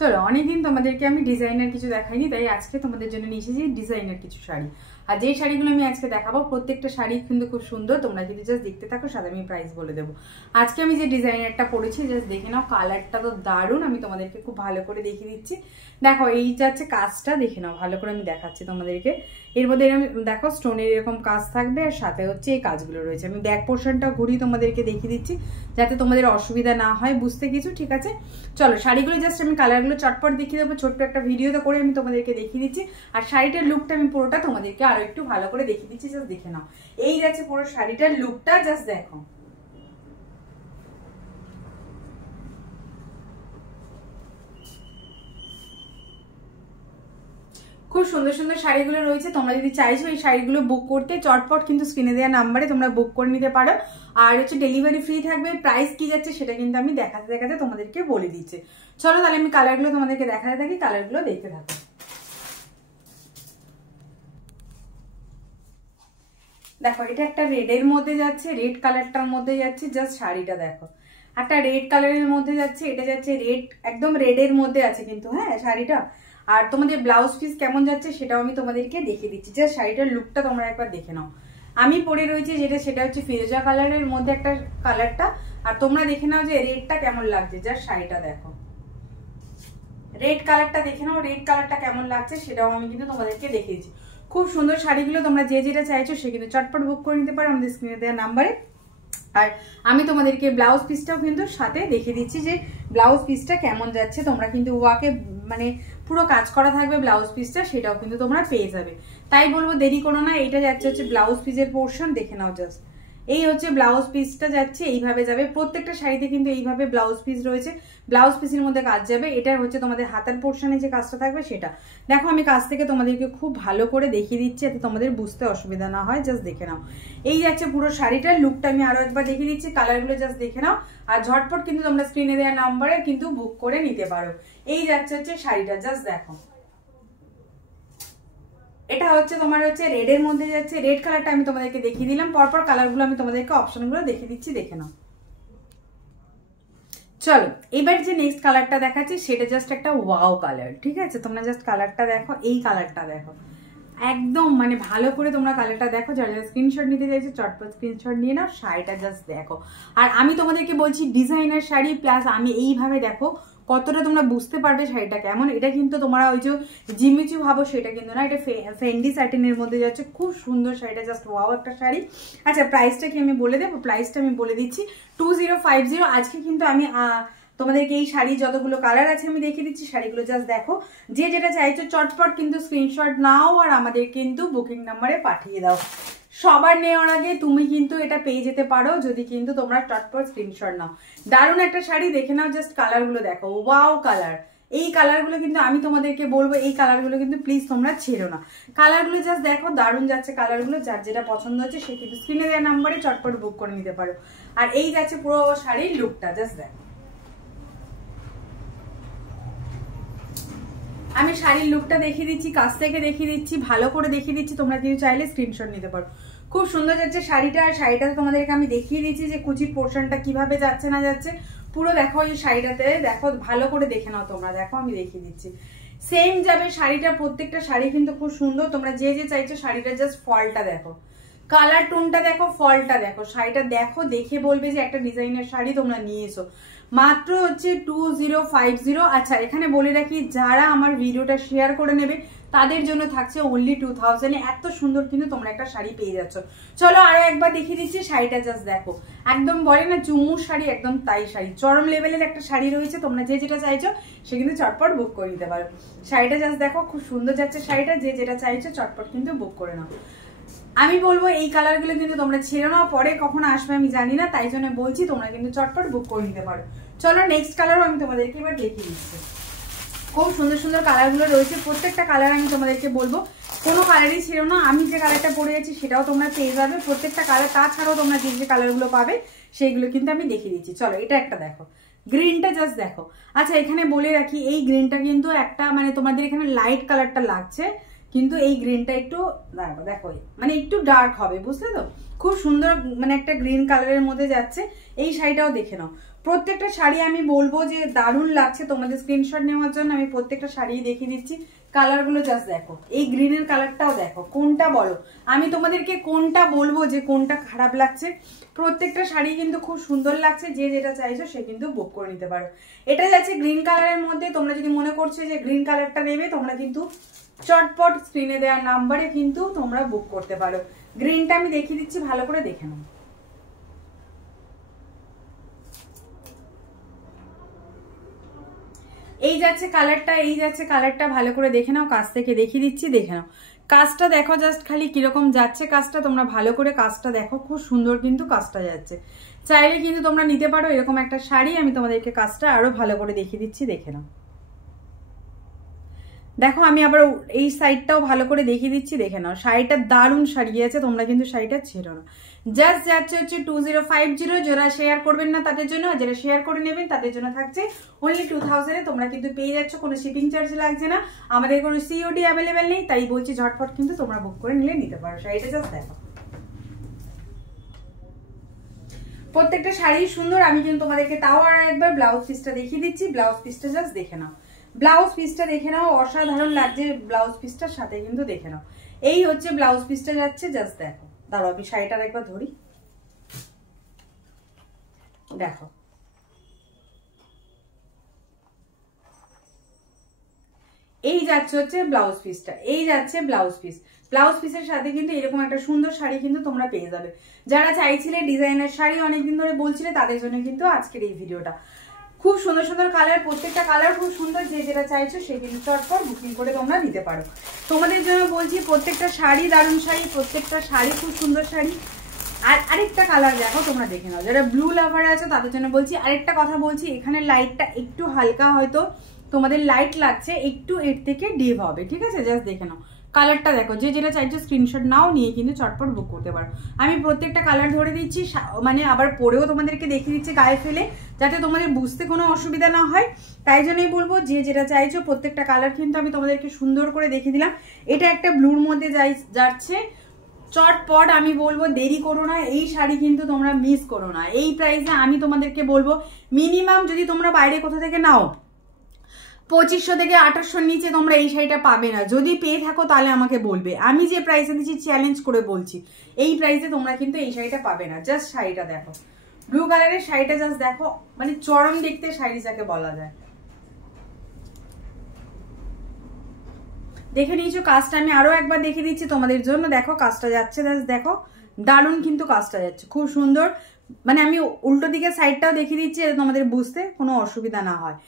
চলো অনেকদিন তোমাদেরকে আমি ডিজাইনার কিছু দেখাইনি, তাই আজকে তোমাদের জন্য নিয়ে এসেছি ডিজাইনার কিছু শাড়ি। আর যে শাড়িগুলো আমি আজকে দেখাবো প্রত্যেকটা শাড়ি কিন্তু খুব সুন্দর, তোমরা যদি জাস্ট দেখতে থাকো সাথে আমি প্রাইস বলে দেবো। আজকে আমি যে ডিজাইনারটা পরেছি জাস্ট দেখে নাও, কালারটা তো দারুণ, আমি তোমাদেরকে খুব ভালো করে দেখিয়ে দিচ্ছি। দেখো এই যাচ্ছে কাজটা, দেখে নাও ভালো করে আমি দেখাচ্ছি তোমাদেরকে। এর মধ্যে দেখো স্টোনের এরকম কাজ থাকবে, আর সাথে হচ্ছে এই কাজগুলো রয়েছে। আমি ব্যাক পোর্শনটা ঘুরিয়ে তোমাদেরকে দেখিয়ে দিচ্ছি যাতে তোমাদের অসুবিধা না হয় বুঝতে কিছু, ঠিক আছে? চলো শাড়িগুলো জাস্ট আমি কালারগুলো চটপট দেখিয়ে দেবো, ছোট্ট একটা ভিডিওতে করে আমি তোমাদেরকে দেখিয়ে দিচ্ছি। আর শাড়িটার লুকটা আমি পুরোটা তোমাদেরকে আরো একটু ভালো করে দেখিয়ে দিচ্ছি, জাস্ট দেখে নাও। এই যাচ্ছে পুরো শাড়িটার লুকটা, জাস্ট দেখো। খুব সুন্দর সুন্দর শাড়িগুলো রয়েছে, তোমরা যদি চাইছো এই শাড়িগুলো বুক করতে চটপট কিন্তু স্ক্রিনে দেওয়া নাম্বারে তোমরা বুক করে নিতে পারো। আর হচ্ছে ডেলিভারি ফ্রি থাকবে। প্রাইস কি যাচ্ছে সেটা কিন্তু আমি দেখাতে দেখাতে তোমাদেরকে বলে দিচ্ছি। চলো তাহলে আমি কালারগুলো তোমাদেরকে দেখাতে থাকি, কালারগুলো দেখতে থাকো। দেখো এটা একটা রেডের মধ্যে যাচ্ছে, রেড কালারটার মধ্যে যাচ্ছে, জাস্ট শাড়িটা দেখো একটা রেড কালারের মধ্যে যাচ্ছে, এটা যাচ্ছে রেড, একদম রেডের মধ্যে আছে কিন্তু হ্যাঁ শাড়িটা। আর তোমাদের ব্লাউজ পিস কেমন যাচ্ছে সেটাও আমি তোমাদেরকে দেখিয়ে দিচ্ছি, জাস্ট শাড়িটার লুকটা তোমরা একবার দেখে নাও। আমি পরে রয়েছি সেটা হচ্ছে ফিরোজা কালারের মধ্যে একটা কালারটা, আর তোমরা দেখে নাও যে রেডটা কেমন লাগছে, জাস্ট শাড়িটা দেখো রেড কালারটা দেখে নাও, রেড কালারটা কেমন লাগছে সেটাও আমি কিন্তু তোমাদেরকে দেখিয়ে দিচ্ছি। খুব সুন্দর শাড়িগুলো, তোমরা যে যেটা চাইছো সে কিন্তু চটপট বুক করে নিতে পারো আমাদের স্ক্রিনে দেওয়া নাম্বারে। আর আমি তোমাদেরকে ব্লাউজ পিসটাও কিন্তু সাথে দেখিয়ে দিচ্ছি যে ব্লাউজ পিসটা কেমন যাচ্ছে। তোমরা কিন্তু ওয়াকে মানে পুরো কাজ করা থাকবে ব্লাউজ পিসটা, সেটাও কিন্তু তোমরা পেয়ে যাবে। তাই বলবো দেরি করো না। এটা যাচ্ছে হচ্ছে ব্লাউজ পিসের পোর্শন, দেখে নাও জাস্ট। এই হচ্ছে ব্লাউজ পিসটা যাচ্ছে, এইভাবে যাবে প্রত্যেকটা শাড়িতে কিন্তু এইভাবে ব্লাউজ পিস রয়েছে, ব্লাউজ পিসের মধ্যে কাজ যাবে। এটা হচ্ছে তোমাদের হাতের পোর্শনে যে কাজটা থাকবে সেটা দেখো। আমি কাজ থেকে তোমাদেরকে খুব ভালো করে দেখিয়ে দিচ্ছি যাতে তোমাদের বুঝতে অসুবিধা না হয়, জাস্ট দেখে নাও। এই যাচ্ছে পুরো শাড়িটার লুকটা, আমি আরো একবার দেখিয়ে দিচ্ছি, কালারগুলো জাস্ট দেখে নাও। আর ঝটপট কিন্তু তোমরা স্ক্রিনে দেওয়া নাম্বারে কিন্তু বুক করে নিতে পারো। এই যাচ্ছে হচ্ছে শাড়িটা, জাস্ট দেখো। এটা হচ্ছে তোমার হচ্ছে রেডের মধ্যে যাচ্ছে, রেড কালারটা আমি তোমাদেরকে দেখিয়ে দিলাম। পরপর কালারগুলো আমি তোমাদেরকে অপশনগুলো দেখিয়ে দিচ্ছি, দেখে নাও। চলো এবার যে নেক্সট কালারটা দেখাচ্ছি সেটা জাস্ট একটা ওয়াও কালার, ঠিক আছে? তোমরা জাস্ট কালারটা দেখো, এই কালারটা দেখো একদম মানে ভালো করে তোমরা কালারটা দেখো। যারা যারা স্ক্রিনশট নিতে চাইছো চটপট স্ক্রিনশট নিয়ে নাও, শাড়িটা জাস্ট দেখো। আর আমি তোমাদেরকে বলছি ডিজাইনার শাড়ি প্লাস আমি এইভাবে দেখো কতটা তোমরা বুঝতে পারবে শাড়িটা কেমন। এটা কিন্তু তোমরা ওই যে জিমিচু ভাবো সেটা কিন্তু না, এটা ফেন্ডি স্যাটিনের মধ্যে যাচ্ছে, খুব সুন্দর শাড়িটা, জাস্ট ওয়াও একটা শাড়ি। আচ্ছা প্রাইসটা কি আমি বলে দেবো? প্রাইসটা আমি বলে দিচ্ছি 2050। আজকে কিন্তু আমি তোমাদেরকে এই শাড়ি যতগুলো কালার আছে আমি দেখিয়ে দিচ্ছি, শাড়িগুলো জাস্ট দেখো। যে যেটা চাইছো চটপট কিন্তু স্ক্রিনশট নাও আর আমাদের কিন্তু বুকিং নাম্বারে পাঠিয়ে দাও। সবার নেওয়ার আগে তুমি কিন্তু এটা পেয়ে যেতে পারো যদি কিন্তু তোমরা চটপট স্ক্রিনশট নাও। দারুণ একটা শাড়ি, দেখে নাও জাস্ট কালারগুলো দেখো, ওয়াও কালার। এই কালারগুলো কিন্তু আমি তোমাদেরকে বলবো এই কালারগুলো কিন্তু প্লিজ তোমরা ছেড়ো না। কালারগুলো জাস্ট দেখো, দারুণ যাচ্ছে কালারগুলো। যার যেটা পছন্দ হচ্ছে সে কিন্তু স্ক্রিনে দেওয়া নাম্বারে চটপট বুক করে নিতে পারো। আর এই যাচ্ছে পুরো শাড়ির লুকটা, জাস্ট দেখো। আমি শাড়ির লুকটা দেখিয়ে দিচ্ছি, কাছ থেকে দেখিয়ে দিচ্ছি, ভালো করে দেখিয়ে দিচ্ছি, তোমরা কিন্তু চাইলে স্ক্রিনশট নিতে পারো। খুব সুন্দর যাচ্ছে শাড়িটা। আর শাড়িটা তোমাদেরকে আমি দেখিয়ে দিচ্ছি যে কুচির পোর্শনটা কিভাবে যাচ্ছে না যাচ্ছে পুরো দেখো। এই শাড়িটাতে দেখো ভালো করে দেখে নাও তোমরা, দেখো আমি দেখিয়ে দিচ্ছি সেম যাবে শাড়িটা। প্রত্যেকটা শাড়ি কিন্তু খুব সুন্দর, তোমরা যে যে চাইছো শাড়িটা জাস্ট ফলটা দেখো, কালার টোনটা দেখো, ফলটা দেখো, শাড়িটা দেখো, দেখে বলবে যে একটা ডিজাইনের শাড়ি তোমরা নিয়েছো। মাত্র হচ্ছে 2050। আচ্ছা এখানে বলে রাখি যারা আমার ভিডিওটা শেয়ার করে নেবে তাদের জন্য থাকছে অনলি 2000। এত সুন্দর কিন্তু তোমরা একটা শাড়ি পেয়ে যাচ্ছ। চলো আরো একবার দেখিয়ে দিচ্ছি শাড়িটা, জাস্ট দেখো একদম বলে না চুমুর শাড়ি, একদম তাই শাড়ি, চরম লেভেলের একটা শাড়ি রয়েছে। তোমরা যে যেটা চাইছো সে কিন্তু চটপট বুক করে নিতে পারো। শাড়িটা জাস্ট দেখো, খুব সুন্দর যাচ্ছে শাড়িটা। যে যেটা চাইছো চটপট কিন্তু বুক করে নাও। আমি বলবো এই কালারগুলো কিন্তু তোমরা ছেড়ে নাও, পরে কখন আসবে আমি জানি না, তাই জন্য বলছি তোমরা কিন্তু চটপট বুক করে নিতে পারো। চলো নেক্সট কালারও আমি তোমাদেরকে এবার দেখিয়ে দিচ্ছি। খুব সুন্দর সুন্দর কালারগুলো রয়েছে, প্রত্যেকটা কালার আমি তোমাদেরকে বলবো কোনো কালারই ছিল না। আমি যে কালারটা পরে যাচ্ছি সেটাও তোমরা পেয়ে যাবে, প্রত্যেকটা কালার। তাছাড়াও তোমরা যে যে কালারগুলো পাবে সেইগুলো কিন্তু আমি দেখিয়ে দিচ্ছি। চলো এটা একটা দেখো, গ্রিনটা জাস্ট দেখো। আচ্ছা এখানে বলে রাখি এই গ্রিনটা কিন্তু একটা মানে তোমাদের এখানে লাইট কালারটা লাগছে, কিন্তু এই গ্রিনটা একটু দেখো মানে একটু ডার্ক হবে, বুঝলে তো? খুব সুন্দর মানে একটা গ্রিন কালারের মধ্যে যাচ্ছে। এই শাড়িটাও দেখে নাও, প্রত্যেকটা শাড়ি আমি বলবো যে দারুণ লাগছে তোমাদের স্ক্রিনশট নেওয়ার জন্য। আমি প্রত্যেকটা শাড়ি দেখিয়ে দিচ্ছি, কালারগুলো জাস্ট দেখো, এই গ্রিনের কালারটাও দেখো, কোনটা বলো, আমি তোমাদেরকে কোনটা বলবো যে কোনটা খারাপ লাগছে। প্রত্যেকটা শাড়ি কিন্তু খুব সুন্দর লাগছে, যে যেটা চাইছো সে কিন্তু বুক করে নিতে পারো। এটা যাচ্ছে গ্রিন কালারের মধ্যে, তোমরা যদি মনে করছো যে গ্রিন কালারটা নেবে তোমরা কিন্তু চটপট স্ক্রিনে দেওয়া নাম্বারে কিন্তু তোমরা বুক করতে পারো। গ্রিনটা আমি দেখিয়ে দিচ্ছি, ভালো করে দেখে নাও। এই যাচ্ছে কালারটা, এই যাচ্ছে কালারটা, ভালো করে দেখে নাও, কাছ থেকে দেখিয়ে দিচ্ছি, দেখে নাও কাজটা দেখো জাস্ট খালি কিরকম যাচ্ছে কাজটা, তোমরা ভালো করে কাজটা দেখো, খুব সুন্দর কিন্তু কাজটা যাচ্ছে। চাইলে কিন্তু তোমরা নিতে পারো এরকম একটা শাড়ি। আমি তোমাদেরকে কাজটা আরো ভালো করে দেখিয়ে দিচ্ছি, দেখে নাও। দেখো আমি আবার এই সাইডটাও ভালো করে দেখিয়ে দিচ্ছি, দেখে নাও। শাড়িটা দারুণ শাড়ি আছে, তোমরা কিন্তু শাড়িটা ছেড়ো না। জাস্ট যাচ্ছে হচ্ছে 2050, যারা শেয়ার করবেন না তাদের জন্য, আর যারা শেয়ার করে নেবেন তাদের জন্য থাকছে অনলি 2000-এ। তোমরা কিন্তু পেয়ে যাচ্ছ, কোনো শিপিং চার্জ লাগছে না, আমাদের কোনো সিওডি অ্যাভেলেবেল নেই, তাই বলছি ঝটপট কিন্তু তোমরা বুক করে নিলে নিতে পারো। শাড়িটা জাস্ট দেখো, প্রত্যেকটা শাড়ি সুন্দর। আমি কিন্তু তোমাদেরকে তাও আর একবার ব্লাউজ পিসটা দেখিয়ে দিচ্ছি, ব্লাউজ পিসটা জাস্ট দেখে নাও, ব্লাউজ পিসটা দেখে নাও, অসাধারণ লাগছে ব্লাউজ পিসটার সাথে কিন্তু দেখে নাও। এই হচ্ছে ব্লাউজ পিসটা যাচ্ছে, জাস্ট দেখো। দাঁড়াও আমি শাড়িটার একবার ধরি, দেখো এই যাচ্ছে হচ্ছে ব্লাউজ পিসটা, এই যাচ্ছে ব্লাউজ পিস। ব্লাউজ পিসের সাথে কিন্তু এরকম একটা সুন্দর শাড়ি কিন্তু তোমরা পেয়ে যাবে। যারা চাইছিলে ডিজাইনের শাড়ি অনেকদিন ধরে বলছিলে, তাদের জন্য কিন্তু আজকের এই ভিডিওটা। খুব সুন্দর সুন্দর কালার, প্রত্যেকটা কালার খুব সুন্দর, যে যেটা চাইছো সেই কিন্তু চটপট বুকিং করে তোমরা নিতে পারো। তোমাদের জন্য বলছি প্রত্যেকটা শাড়ি দারুণ শাড়ি, প্রত্যেকটা শাড়ি খুব সুন্দর শাড়ি। আর আরেকটা কালার দেখো, তোমরা দেখে নাও, যারা ব্লু লাভার আছো তাদের জন্য বলছি। আরেকটা কথা বলছি, এখানে লাইটটা একটু হালকা হয়তো তোমাদের লাইট লাগছে, একটু এর থেকে ডিপ হবে, ঠিক আছে? জাস্ট দেখে নাও কালারটা দেখো, যে যেটা চাইছো স্ক্রিনশট নাও, নিয়ে কিন্তু চটপট বুক করতে পারো। আমি প্রত্যেকটা কালার ধরে দিচ্ছি, মানে আবার পরেও তোমাদেরকে দেখিয়ে দিচ্ছি গায়ে ফেলে, যাতে তোমাদের বুঝতে কোনো অসুবিধা না হয়। তাই জন্যই বলবো যে যেটা চাইছো প্রত্যেকটা কালার কিন্তু আমি তোমাদেরকে সুন্দর করে দেখিয়ে দিলাম। এটা একটা ব্লুর মধ্যে যাচ্ছে, চটপট আমি বলবো দেরি করো না, এই শাড়ি কিন্তু তোমরা মিস করো না। এই প্রাইসে আমি তোমাদেরকে বলবো মিনিমাম যদি তোমরা বাইরে কোথা থেকে নাও 2500 থেকে 2800 নিচে তোমরা এই শাড়িটা পাবে না। যদি পেয়ে থাকো তাহলে আমাকে বলবে, আমি যে প্রাইসে দিচ্ছি চ্যালেঞ্জ করে বলছি, এই প্রাইসে তোমরা কিন্তু এই শাড়িটা পাবে না। জাস্ট শাড়িটা দেখো, ব্লু কালারের শাড়িটা জাস্ট দেখো, মানে চরম দেখতে শাড়ি যাকে বলা যায়। দেখে নিয়েছো কাজটা, আমি আরো একবার দেখে দিচ্ছি তোমাদের জন্য। দেখো কাজটা যাচ্ছে, জাস্ট দেখো দারুণ কিন্তু কাজটা যাচ্ছে, খুব সুন্দর। মানে আমি উল্টো দিকে সাইডটাও দেখিয়ে দিচ্ছি যাতে তোমাদের বুঝতে কোনো অসুবিধা না হয়।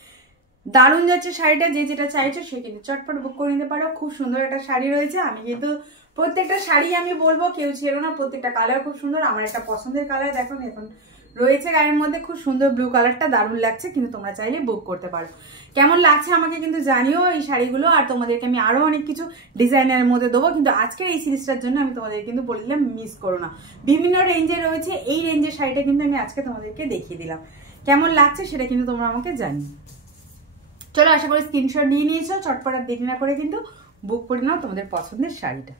দারুণ যাচ্ছে শাড়িটা, যে যেটা চাইছো সে কিন্তু চটপট বুক করে নিতে পারো। খুব সুন্দর একটা শাড়ি রয়েছে, আমি কিন্তু প্রত্যেকটা শাড়ি আমি বলবো কেউ ছেড়ো না, প্রত্যেকটা কালার খুব সুন্দর। আমার একটা পছন্দের কালার দেখো এখন রয়েছে গায়ের মধ্যে, খুব সুন্দর ব্লু কালারটা, দারুণ লাগছে, কিন্তু তোমরা চাইলে বুক করতে পারো। কেমন লাগছে আমাকে কিন্তু জানিও এই শাড়িগুলো, আর তোমাদেরকে আমি আরো অনেক কিছু ডিজাইনের মধ্যে দেবো, কিন্তু আজকের এই সিরিজটার জন্য আমি তোমাদের কিন্তু বললাম মিস করো না। বিভিন্ন রেঞ্জে রয়েছে, এই রেঞ্জের শাড়িটা কিন্তু আমি আজকে তোমাদেরকে দেখিয়ে দিলাম। কেমন লাগছে সেটা কিন্তু তোমরা আমাকে জানিও। চলো আশা করি স্ক্রিনশট নিয়ে নিয়েছো, চটপট আর দেরি না করে কিন্তু বুক করে নাও তোমাদের পছন্দের শাড়িটা।